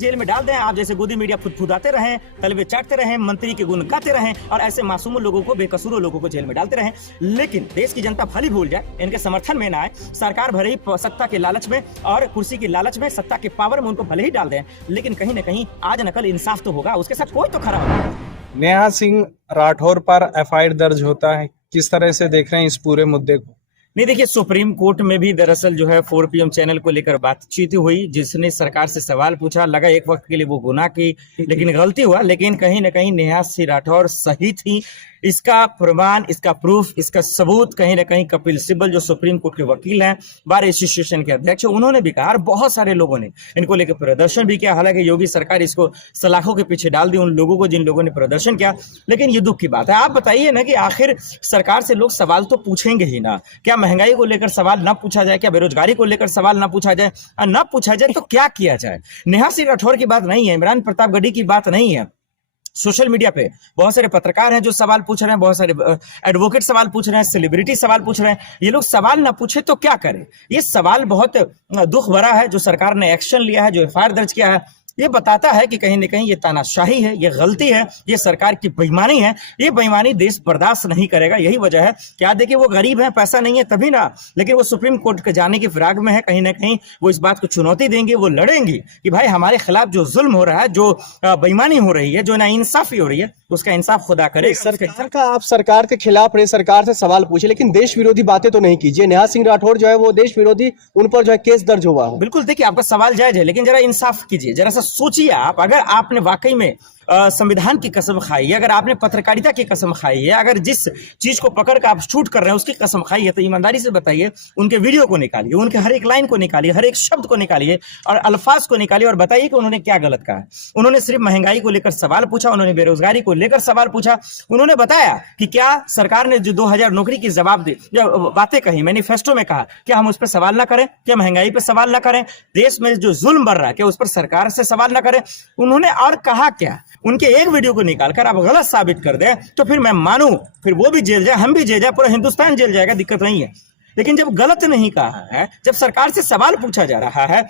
Jail में डाल दें, आप जैसे गोदी मीडिया फुदफुदाते रहें, तलबे चाटते रहें, मंत्री के गुण गाते रहें और ऐसे मासूम लोगों को, बेकसूर लोगों को जेल में डालते रहें, लेकिन देश की जनता भली भूल जाए, इनके समर्थन में ना आए। सरकार भले ही सत्ता के लालच में और कुर्सी की लालच में, सत्ता के पावर में उनको भले ही डाल दें, लेकिन कहीं ना कहीं आज नकल इंसाफ तो होगा, उसके साथ कोई तो खड़ा होगा। नेहा सिंह राठौर पर एफआईआर दर्ज होता है, किस तरह से देख रहे हैं इस पूरे मुद्दे को? नहीं, देखिए, सुप्रीम कोर्ट में भी दरअसल जो है 4 PM चैनल को लेकर बातचीत हुई, जिसने सरकार से सवाल पूछा। लगा एक वक्त के लिए वो गुनाह की, लेकिन गलती हुआ, लेकिन कहीं ना कहीं नेहा सिंह राठौर सही थी। इसका प्रमाण, इसका प्रूफ, इसका सबूत कहीं ना कहीं कपिल सिब्बल जो सुप्रीम कोर्ट के वकील हैं, बार एसोसिएशन के अध्यक्ष, उन्होंने भी कहा और बहुत सारे लोगों ने इनको लेकर प्रदर्शन भी किया। हालांकि योगी सरकार इसको सलाखों के पीछे डाल दी उन लोगों को जिन लोगों ने प्रदर्शन किया, लेकिन ये दुख की बात है। आप बताइए ना कि आखिर सरकार से लोग सवाल तो पूछेंगे ही ना। क्या महंगाई को लेकर सवाल ना पूछा जाए? क्या बेरोजगारी को लेकर सवाल ना पूछा जाए? और ना पूछा जाए तो क्या किया जाए? नेहा सिंह राठौर की बात नहीं है, इमरान प्रतापगढ़ी की बात नहीं है। सोशल मीडिया पे बहुत सारे पत्रकार हैं जो सवाल पूछ रहे हैं, बहुत सारे एडवोकेट सवाल पूछ रहे हैं, सेलिब्रिटी सवाल पूछ रहे हैं। ये लोग सवाल ना पूछे तो क्या करें? ये सवाल बहुत दुख भरा है। जो सरकार ने एक्शन लिया है, जो एफआईआर दर्ज किया है, ये बताता है कि कहीं ना कहीं ये तानाशाही है, ये गलती है, ये सरकार की बेईमानी है। ये बेईमानी देश बर्दाश्त नहीं करेगा। यही वजह है कि आज देखिए, वो गरीब है, पैसा नहीं है तभी ना, लेकिन वो सुप्रीम कोर्ट के जाने की फिराक में है। कहीं ना कहीं वो इस बात को चुनौती देंगे, वो लड़ेंगी कि भाई हमारे खिलाफ जो जुल्म हो रहा है, जो बेईमानी हो रही है, जो नाइंसाफी हो रही है, उसका इंसाफ खुदा करे। सरकार का, आप सरकार के खिलाफ रहे, सरकार से सवाल पूछे, लेकिन देश विरोधी बातें तो नहीं कीजिए। नेहा सिंह राठौर जो है वो देश विरोधी, उन पर जो है केस दर्ज हुआ हो। बिल्कुल, देखिए, आपका सवाल जायज है, लेकिन जरा इंसाफ कीजिए, जरा सा सोचिए। आप अगर आपने वाकई में संविधान की कसम खाई है, अगर आपने पत्रकारिता की कसम खाई है, अगर जिस चीज को पकड़ कर आप शूट कर रहे हैं उसकी कसम खाई है, तो ईमानदारी से बताइए, उनके वीडियो को निकालिए, उनके हर एक लाइन को निकालिए, हर एक शब्द को निकालिए और अल्फाज को निकालिए और बताइए कि उन्होंने क्या गलत कहा है। उन्होंने सिर्फ महंगाई को लेकर सवाल पूछा, उन्होंने बेरोजगारी को लेकर सवाल पूछा, उन्होंने बताया कि क्या सरकार ने जो 2000 नौकरी की जवाब दी, जो बातें कही, मैनिफेस्टो में कहा, क्या हम उस पर सवाल ना करें? क्या महंगाई पर सवाल ना करें? देश में जो जुल्म बढ़ रहा है, क्या उस पर सरकार से सवाल ना करें? उन्होंने और कहा क्या? उनके एक वीडियो को निकालकर आप गलत साबित कर दें तो फिर मैं मानूं, फिर वो भी जेल जाए, हम भी जेल जाए, पूरा हिंदुस्तान जेल जाएगा, दिक्कत नहीं है। लेकिन जब गलत नहीं कहा है, जब सरकार से सवाल पूछा जा रहा है,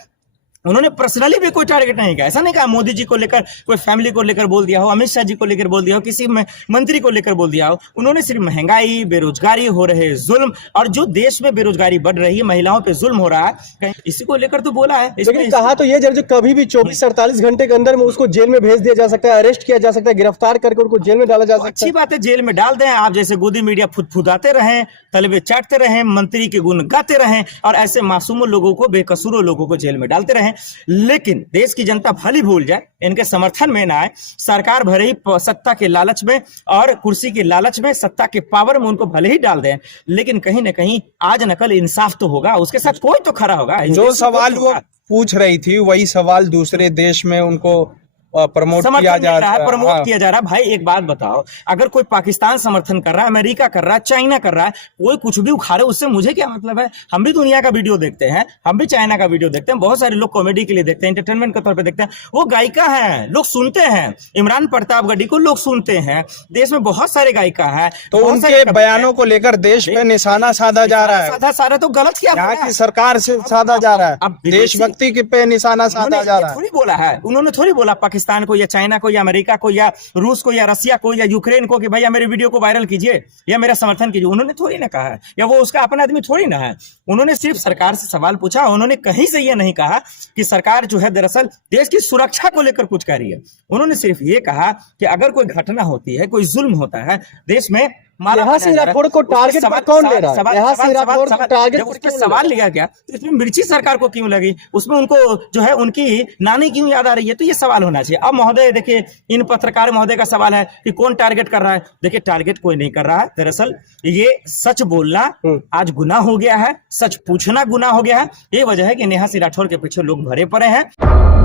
उन्होंने पर्सनली भी कोई टारगेट नहीं किया। ऐसा नहीं कहा मोदी जी को लेकर, कोई फैमिली को लेकर बोल दिया हो, अमित शाह जी को लेकर बोल दिया हो, किसी मंत्री को लेकर बोल दिया हो। उन्होंने सिर्फ महंगाई, बेरोजगारी, हो रहे जुल्म और जो देश में बेरोजगारी बढ़ रही है, महिलाओं पे जुल्म हो रहा है, इसी को लेकर तो बोला है। लेकिन कहा तो ये जो कभी भी 24-48 घंटे के अंदर में उसको जेल में भेज दिया जा सकता है, अरेस्ट किया जा सकता है, गिरफ्तार करके उनको जेल में डाला जा सकता है। अच्छी बात है, जेल में डाल दें, आप जैसे गोदी मीडिया फुदफुदाते रहें, तलबे चाटते रहें, मंत्री के गुण गाते रहें और ऐसे मासूम लोगों को, बेकसूर लोगों को जेल में डालते रहें, लेकिन देश की जनता भली भूल जाए, इनके समर्थन में ना आए। सरकार भले ही सत्ता के लालच में और कुर्सी के लालच में, सत्ता के पावर में उनको भले ही डाल दें, लेकिन कहीं ना कहीं आज नकल इंसाफ तो होगा, उसके साथ कोई तो खड़ा होगा। जो सवाल वो पूछ रही थी वही सवाल दूसरे देश में उनको प्रमोट किया जा रहा है, प्रमोट किया जा रहा है। भाई एक बात बताओ, अगर कोई पाकिस्तान समर्थन कर रहा है, अमेरिका कर रहा है, चाइना कर रहा है, कोई कुछ भी उखाड़े, उससे मुझे क्या मतलब है? हम भी दुनिया का वीडियो देखते हैं, हम भी चाइना का वीडियो देखते हैं, बहुत सारे लोग कॉमेडी के लिए देखते हैं, एंटरटेनमेंट के तौर पे देखते हैं। वो गायिका है, लोग सुनते हैं, इमरान प्रतापगढ़ी को लोग सुनते हैं, देश में बहुत सारे गायिका है, तो उनके बयानों को लेकर देश पे निशाना साधा जा रहा है। सारा तो गलत किया, यहाँ की सरकार से साधा जा रहा है, अब देशभक्ति के पे निशाना साधा जा रहा है। थोड़ी बोला है, उन्होंने थोड़ी बोला पाकिस्तान को या चाइना को या अमेरिका को या रूस को या रसिया को या यूक्रेन को कि भैया मेरे वीडियो को वायरल कीजिए या मेरा समर्थन कीजिए। उन्होंने थोड़ी ना कहा है, या वो उसका अपना आदमी थोड़ी ना है। उन्होंने सिर्फ सरकार से सवाल पूछा। उन्होंने कहीं से ये नहीं कहा कि सरकार जो है दरअसल देश की सुरक्षा को लेकर कुछ कह रही है। उन्होंने सिर्फ ये कहा कि अगर कोई घटना होती है, कोई जुल्म होता है देश में, नेहा सिंह राठौर को टारगेट पर कौन ले रहा है? नेहा सिंह राठौर को टारगेट पर क्यों सवाल लिया गया, तो इसमें मिर्ची सरकार को क्यों लगी, उसमें उनको जो है उनकी नानी क्यों याद आ रही है? तो ये सवाल होना चाहिए। अब महोदय देखिए, इन पत्रकार महोदय का सवाल है कि कौन टारगेट कर रहा है। देखिए, टारगेट कोई नहीं कर रहा है। दरअसल ये सच बोलना आज गुनाह हो गया है, सच पूछना गुनाह हो गया है। ये वजह है कि नेहा सिंह राठौर के पीछे लोग भरे पड़े हैं।